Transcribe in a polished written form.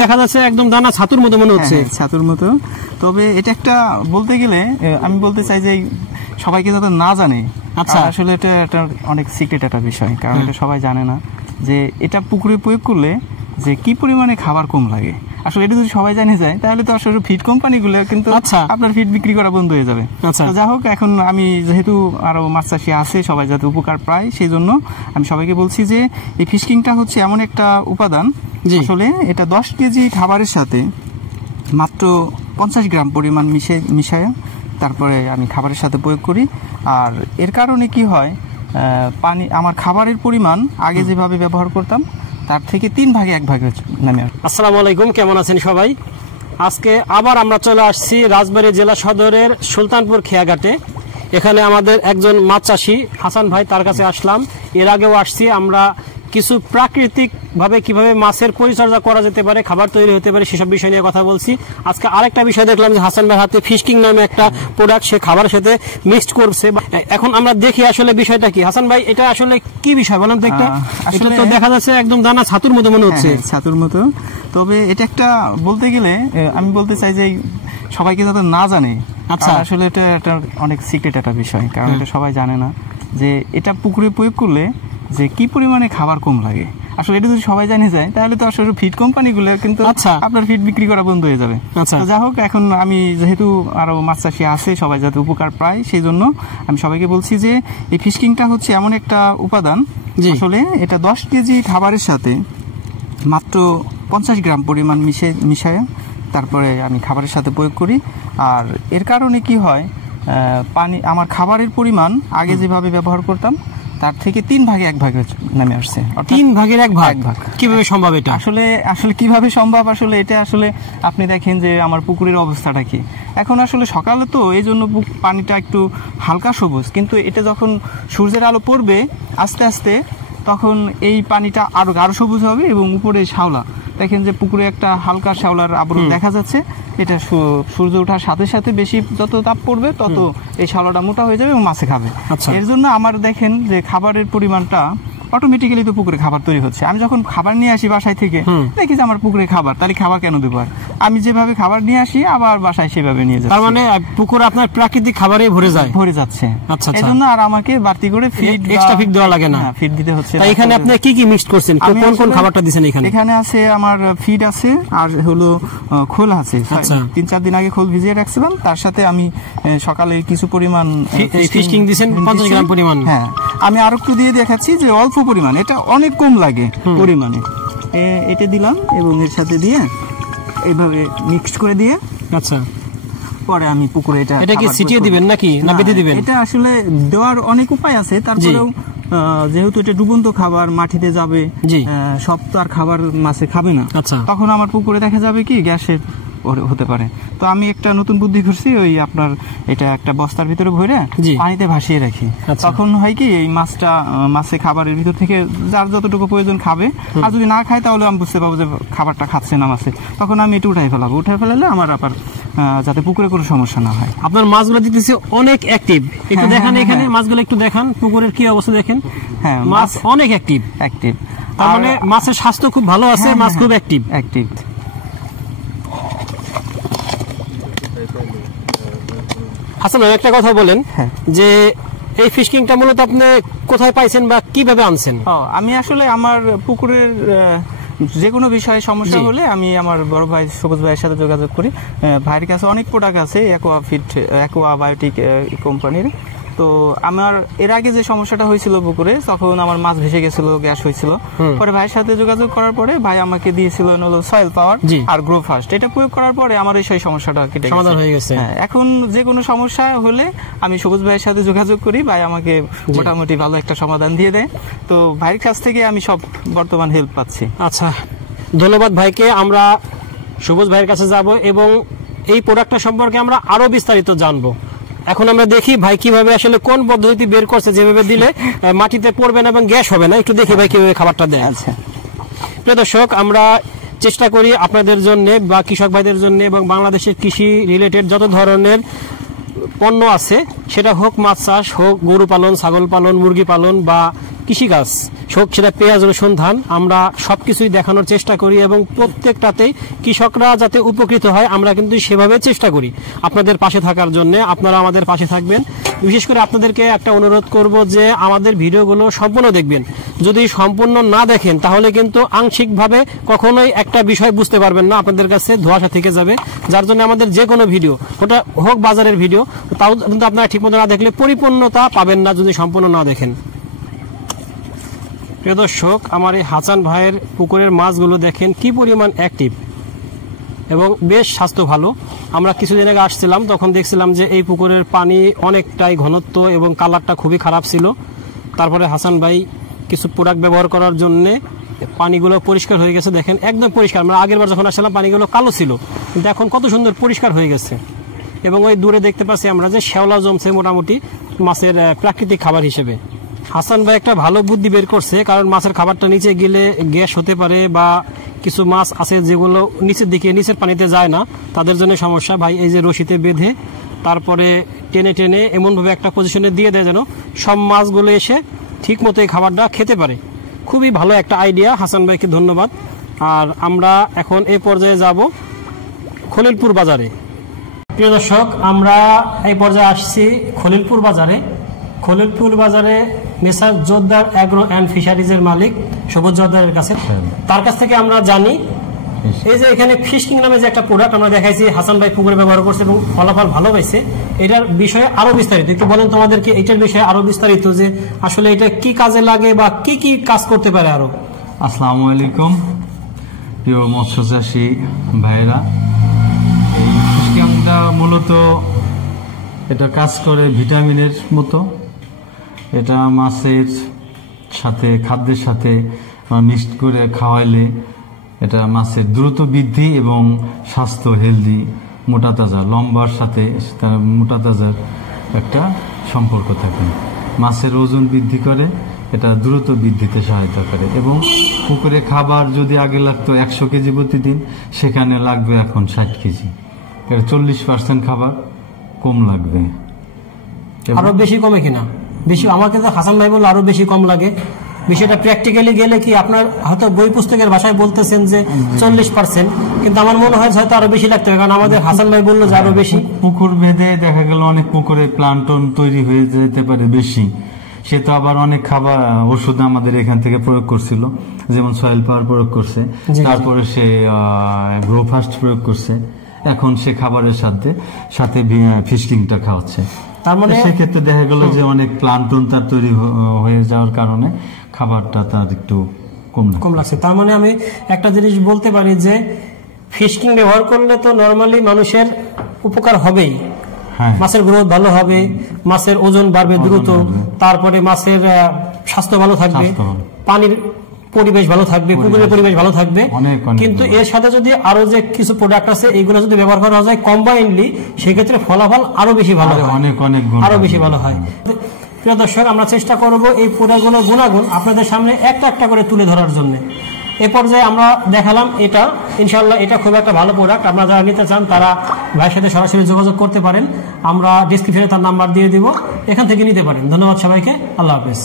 দেখা যাচ্ছে একদম দানা ছাতুর মতো মনে হচ্ছে। ছাতুর মতো, তবে এটা একটা বলতে গেলে আমি বলতে চাই যে সবাইকে যাতে না জানে। আচ্ছা, আসলে এটা অনেক সিক্রেট একটা বিষয়, কারণ এটা সবাই জানে না যে এটা পুকুরে প্রয়োগ করলে যে কি পরিমাণে খাবার কম লাগে। আসলে এটা যদি সবাই জানে যায় তাহলে তো আসলে ফিড কোম্পানিগুলো কিন্তু আপনার ফিড বিক্রি করা বন্ধ হয়ে যাবে। যা হোক, এখন আমি যেহেতু আরো মাছ চাষি আছে, সবাই যাতে উপকার পায়, সেই জন্য আমি সবাইকে বলছি যে এই ফিশকিংটা হচ্ছে এমন একটা উপাদান, আসলে এটা 10 কেজি খাবারের সাথে মাত্র 50 গ্রাম পরিমাণ মিশায় তারপরে আমি খাবারের সাথে প্রয়োগ করি। আর এর কারণে কি হয়, পানি আমার খাবারের পরিমাণ আগে যেভাবে ব্যবহার করতাম তার থেকে 3 ভাগে 1 ভাগে নামে। আসসালামু আলাইকুম, কেমন আছেন সবাই? আজকে আবার আমরা চলে আসছি রাজবাড়ী জেলা সদরের সুলতানপুর খেয়াঘাটে। এখানে আমাদের একজন মাছ চাষি হাসান ভাই, তার কাছে আসলাম। এর আগেও আসছি আমরা কিছু প্রাকৃতিক ভাবে কিভাবে মাছের পরিচর্যা করা যেতে পারে, খাবার তৈরি হতে পারে, সেসব বিষয় নিয়ে কথা বলছি। আজকে আরেকটা বিষয় দেখলাম যে হাসান ভাই হাতে ফিশকিং নামে একটা প্রোডাক্ট সে খাবারের সাথে মিক্সড করছে। এখন আমরা দেখি আসলে বিষয়টা কি। হাসান ভাই, এটা আসলে কি বিষয় বলেন তো? একটা আসলে তো দেখা যাচ্ছে একদম দানা ছাতুর মতো মনে হচ্ছে। ছাতুর মতো, তবে এটা একটা বলতে গেলে আমি বলতে চাই যে সবাইকে যাতে না জানে। আচ্ছা, আসলে এটা অনেক সিক্রেট একটা বিষয়, কারণ এটা সবাই জানে না যে এটা পুকুরে প্রয়োগ করলে যে কি পরিমাণে খাবার কম লাগে। আসলে এটা যদি সবাই জানে যায় তাহলে তো আসলে ফিড কোম্পানিগুলো কিন্তু আপনার ফিড বিক্রি করা বন্ধ হয়ে যাবে। যা হোক, এখন আমি যেহেতু আরো মাছ চাষি আছে, সবাই যাতে উপকার পায়, সেই জন্য আমি সবাইকে বলছি যে এই ফিশকিংটা হচ্ছে এমন একটা উপাদান, আসলে এটা 10 কেজি খাবারের সাথে মাত্র 50 গ্রাম পরিমাণ মিশায় তারপরে আমি খাবারের সাথে প্রয়োগ করি। আর এর কারণে কি হয়, পানি আমার খাবারের পরিমাণ আগে যেভাবে ব্যবহার করতাম তার থেকে 3 ভাগে 1 ভাগে নামে আসছে। 3 ভাগের 1 ভাগ কিভাবে সম্ভব এটা? আসলে কিভাবে সম্ভব, আসলে এটা আসলে আপনি দেখেন যে আমার পুকুরের অবস্থাটা কি এখন। আসলে সকালে তো এই জন্য পানিটা একটু হালকা সবুজ, কিন্তু এটা যখন সূর্যের আলো পড়বে আস্তে আস্তে তখন এই পানিটা আরো গাঢ় সবুজ হবে এবং উপরে শ্যাওলা দেখেন যে পুকুরে একটা হালকা শ্যাওলার আবরণ দেখা যাচ্ছে। এটা সূর্য ওঠার সাথে সাথে বেশি যত তাপ পড়বে তত এই শ্যাওলাটা মোটা হয়ে যাবে এবং মাছে খাবে। এর জন্য আমার দেখেন যে খাবারের পরিমাণটা অটোমেটিক্যালি তো পুকুরে খাবার তৈরি হচ্ছে। আমি যখন খাবার নিয়ে আসি বাসায় থেকে দেখি যে আমার পুকুরে খাবার, তাহলে খাবার কেন দেবো? আর আমি যেভাবে খাবার নিয়ে আসি আবার বাসায় সেভাবে নিয়ে যাই। তার মানে পুকুর আপনার প্রাকৃতিক খাবারে ভরে যাচ্ছে। আচ্ছা, এই জন্য আর আমাকে বাড়তি করে এক্সট্রা ফিড দেওয়া লাগে না, ফিড দিতে হচ্ছে। তাই এখানে আপনি কি কি মিক্স করছেন, কোন কোন খাবারটা দিবেন? এখানে আছে আমার ফিড আছে আর হলো খোল আছে। 3-4 দিন আগে খোল ভিজিয়ে রাখছিলাম, তার সাথে আমি সকালে কিছু পরিমাণ ফিশকিং দিবেন 50 গ্রাম পরিমাণ। হ্যাঁ, আমি আরো একটু দিয়ে দেখাচ্ছি যে অল্প পরিমাণ, এটা অনেক কম লাগে পরিমাণে। এটা দিলাম এবং এর সাথে দিয়ে এইভাবে মিক্সড করে দিয়ে আচ্ছা পরে আমি পুকুরে এটা কি ছিটিয়ে দিবেন নাকি না বেঁধে দিবেন? এটা আসলে দেওয়ার অনেক উপায় আছে, তারপরেও যেহেতু এটা ডুবন্ত খাবার মাটিতে যাবে, সব তো আর খাবার মাছে খাবে না, তখন আমার পুকুরে দেখা যাবে কি গ্যাসের হতে পারে। তো আমি একটা নতুন বুদ্ধি করছি, ওই আপনার এটা একটা বস্তার ভিতরে ভরে পানিতে ভাসিয়ে রাখি। তখন হয় কি এই মাছে খাবারের ভিতর থেকে যার যতটুকু প্রয়োজন খাবে, আর যদি না খায় তাহলে আমি বুঝতে পারবো যে খাবারটা খাচ্ছে না মাছে, তখন আমি এটা উঠে ফেলালে আমার আবার যাতে পুকুরে কোনো সমস্যা না হয়। আপনার মাছগুলো দেখতেছি অনেক অ্যাক্টিভ, একটু দেখান এখানে মাছগুলো একটু দেখান, পুকুরের কি অবস্থা দেখেন। হ্যাঁ, মাছ অনেক অ্যাক্টিভ। তার মানে মাছের স্বাস্থ্য খুব ভালো আছে, মাছ খুব অ্যাক্টিভ। হাসান ভাই, একটা কথা বলেন যে এই ফিশকিংটা মূলত আপনি কোথায় পাইছেন বা কিভাবে আনছেন? আমি আসলে আমার পুকুরের যে কোনো বিষয়ে সমস্যা হলে আমি আমার বড় ভাই সবুজ ভাইয়ের সাথে যোগাযোগ করি। ভাইয়ের কাছে অনেক প্রোডাক্ট আছে অ্যাকোয়া বায়োটিক কোম্পানির। তো আমার এর আগে যে সমস্যাটা হয়েছিল পুকুরে, তখন আমার মাছ ভেসে গেছিল, গ্যাস হয়েছিল। পরে ভাইয়ের সাথে যোগাযোগ করার পরে ভাই আমাকে দিয়েছিল সয়েল পাওয়ার আর গ্রো ফার্স্ট। এটা প্রয়োগ করার পরে আমার সেই সমস্যাটা কেটে সমাধান হয়ে গেছে। এখন যে কোনো সমস্যা হলে আমি সবুজ ভাইয়ের সাথে যোগাযোগ করি, ভাই আমাকে মোটামুটি ভালো একটা সমাধান দিয়ে দেয়। তো ভাইয়ের কাছ থেকে আমি সব বর্তমান হেল্প পাচ্ছি। আচ্ছা, ধন্যবাদ ভাইকে। আমরা সবুজ ভাইয়ের কাছে যাব এবং এই প্রোডাক্টটা সম্পর্কে আমরা আরো বিস্তারিত জানবো। এখন আমরা দেখি ভাই কিভাবে আসলে কোন পদ্ধতি বের করছে, যেভাবে দিলে মাটিতে পড়বে না এবং গ্যাস হবে না। একটু দেখি ভাই কিভাবে খাবারটা দেয়। আচ্ছা প্রিয় দর্শক, আমরা চেষ্টা করি আপনাদের জন্য বা কৃষক ভাইদের জন্য এবং বাংলাদেশের কৃষি রিলেটেড যত ধরনের পণ্য আছে, সেটা হোক মাছ চাষ, হোক গরু পালন, ছাগল পালন, মুরগি পালন বা কৃষিকাজ হোক, সেটা পেঁয়াজ, রসুন, ধান, আমরা সবকিছুই দেখানোর চেষ্টা করি এবং প্রত্যেকটাতেই কৃষকরা যাতে উপকৃত হয় আমরা কিন্তু সেভাবে চেষ্টা করি আপনাদের পাশে থাকার জন্য। আপনারা আমাদের পাশে থাকবেন। বিশেষ করে আপনাদেরকে একটা অনুরোধ করব যে আমাদের ভিডিওগুলো সম্পূর্ণ দেখবেন। যদি সম্পূর্ণ না দেখেন তাহলে কিন্তু আংশিকভাবে কখনোই একটা বিষয় বুঝতে পারবেন না, আপনাদের কাছে ধোঁয়াশা থেকে যাবে। যার জন্য আমাদের যে কোনো ভিডিও, ওটা হোক বাজারের ভিডিও, তাও কিন্তু আপনারা ঠিকমতো না দেখলে পরিপূর্ণতা পাবেন না যদি সম্পূর্ণ না দেখেন। প্রিয় দর্শক, আমার এই হাসান ভাইয়ের পুকুরের মাছগুলো দেখেন কি পরিমাণ অ্যাক্টিভ এবং বেশ স্বাস্থ্য ভালো। আমরা কিছুদিন আগে আসছিলাম, তখন দেখছিলাম যে এই পুকুরের পানি অনেকটাই ঘনত্ব এবং কালারটা খুবই খারাপ ছিল। তারপরে হাসান ভাই কিছু প্রোডাক্ট ব্যবহার করার জন্য পানিগুলো পরিষ্কার হয়ে গেছে। দেখেন একদম পরিষ্কার। আমরা আগের বার যখন আসছিলাম পানিগুলো কালো ছিল, কিন্তু এখন কত সুন্দর পরিষ্কার হয়ে গেছে। এবং ওই দূরে দেখতে পাচ্ছি আমরা যে শ্যাওলা জমছে মোটামুটি মাছের প্রাকৃতিক খাবার হিসেবে। হাসান ভাই একটা ভালো বুদ্ধি বের করছে, কারণ মাছের খাবারটা নিচে গেলে গ্যাস হতে পারে বা কিছু মাছ আছে যেগুলো নিচের দিকে নিচের পানিতে যায় না, তাদের জন্য সমস্যা। ভাই এই যে রশিতে বেঁধে তারপরে টেনে টেনে এমনভাবে একটা পজিশনে দিয়ে দেয় যেন সব মাছগুলো এসে ঠিক মতো এই খাবারটা খেতে পারে। খুবই ভালো একটা আইডিয়া, হাসান ভাইকে ধন্যবাদ। আর আমরা এখন এই পর্যায়ে যাব খলিলপুর বাজারে। প্রিয় দর্শক, আমরা এই পর্যায়ে আসছি খলিলপুর বাজারে। খলিলপুর বাজারে মেসার জোরদার অ্যাগ্রো অ্যান্ড ফিশারিজের মালিক সবুজ জোরদারের কাছে, তার কাছ থেকে আমরা জানি এই যে এখানে ফিশকিং নামে যে একটা প্রোডাক্ট আমরা দেখাইছি হাসান ভাই পুকুরে ব্যবহার করছে এবং ফলাফল ভালো পাইছে, এটার বিষয়ে আরো বিস্তারিত একটু বলেন তোমাদেরকে, এটার বিষয়ে আরো বিস্তারিত যে আসলে এটা কি কাজে লাগে বা কি কি কাজ করতে পারে আরো। আসসালামু আলাইকুম প্রিয় মৎস্য চাষী ভাইরা। এই ফিশকিংটা মূলত এটা কাজ করে ভিটামিনের মতো। এটা মাছের সাথে খাদ্যের সাথে মিক্সড করে খাওয়াইলে এটা মাছের দ্রুত বৃদ্ধি এবং স্বাস্থ্য হেলদি, মোটা তাজা, লম্বার সাথে তার মোটা তাজার একটা সম্পর্ক থাকে। মাছের ওজন বৃদ্ধি করে, এটা দ্রুত বৃদ্ধিতে সহায়তা করে। এবং পুকুরে খাবার যদি আগে লাগতো 100 কেজি প্রতিদিন, সেখানে লাগবে এখন 60 কেজি। এটা 40% খাবার কম লাগবে। আরো বেশি কমে কিনা? বেশি আমাকে তো হাসান ভাই বললো আরো বেশি কম লাগে। বিষয়টা প্র্যাকটিক্যালি গেলে কি আপনার হয়তো বই পুস্তকের ভাষায় বলতেছেন যে 40%, কিন্তু আমার মনে হয় হয়তো আরো বেশি লাগতে হবে, কারণ আমাদের হাসান ভাই বললো যে আরো বেশি। পুকুর ভেদে দেখা গেল অনেক পুকুরে প্লান্টন তৈরি হয়ে যেতে পারে বেশি। সে তো আবার অনেক খাবার ওষুধ আমাদের এখান থেকে প্রয়োগ করছিল, যেমন সয়েল পাওয়ার প্রয়োগ করছে, তারপরে সে গ্রো ফাস্ট প্রয়োগ করছে, এখন সে খাবারের সাথে সাথে ফিশকিংটা খাওয়াচ্ছে। তার মানে সেক্ষেত্রে দেখা গেল যে অনেক প্লান্টন তার তৈরি হয়ে যাওয়ার কারণে খাবারটা তার একটু কম লাগছে। তার মানে আমি একটা জিনিস বলতে পারি যে ফিশকিং ব্যবহার করলে তো নরমালি মানুষের উপকার হবেই। মাছের গ্রোথ ভালো হবে, মাছের ওজন বাড়বে দ্রুত, তারপরে মাছের স্বাস্থ্য ভালো থাকবে, পানির পরিবেশ ভালো থাকবে, পুকুরের পরিবেশ ভালো থাকবে। কিন্তু এর সাথে যদি আরো যে কিছু প্রোডাক্ট আছে এইগুলো যদি ব্যবহার করা যায় কম্বাইনলি, সেক্ষেত্রে ফলাফল আরো বেশি ভালো হয়, আরো বেশি ভালো হয়। প্রিয় দর্শক, আমরা চেষ্টা করব এই প্রোডাক্টগুলোর গুণাগুণ আপনাদের সামনে একটা একটা করে তুলে ধরার জন্য। এ পর্যায়ে আমরা দেখালাম এটা, ইনশাআল্লাহ এটা খুব একটা ভালো প্রোডাক্ট। আপনারা যারা নিতে চান তারা ভাইয়ের সাথে সরাসরি যোগাযোগ করতে পারেন, আমরা ডেসক্রিপশনে তার নাম্বার দিয়ে দিব, এখান থেকে নিতে পারেন। ধন্যবাদ সবাইকে, আল্লাহ হাফেজ।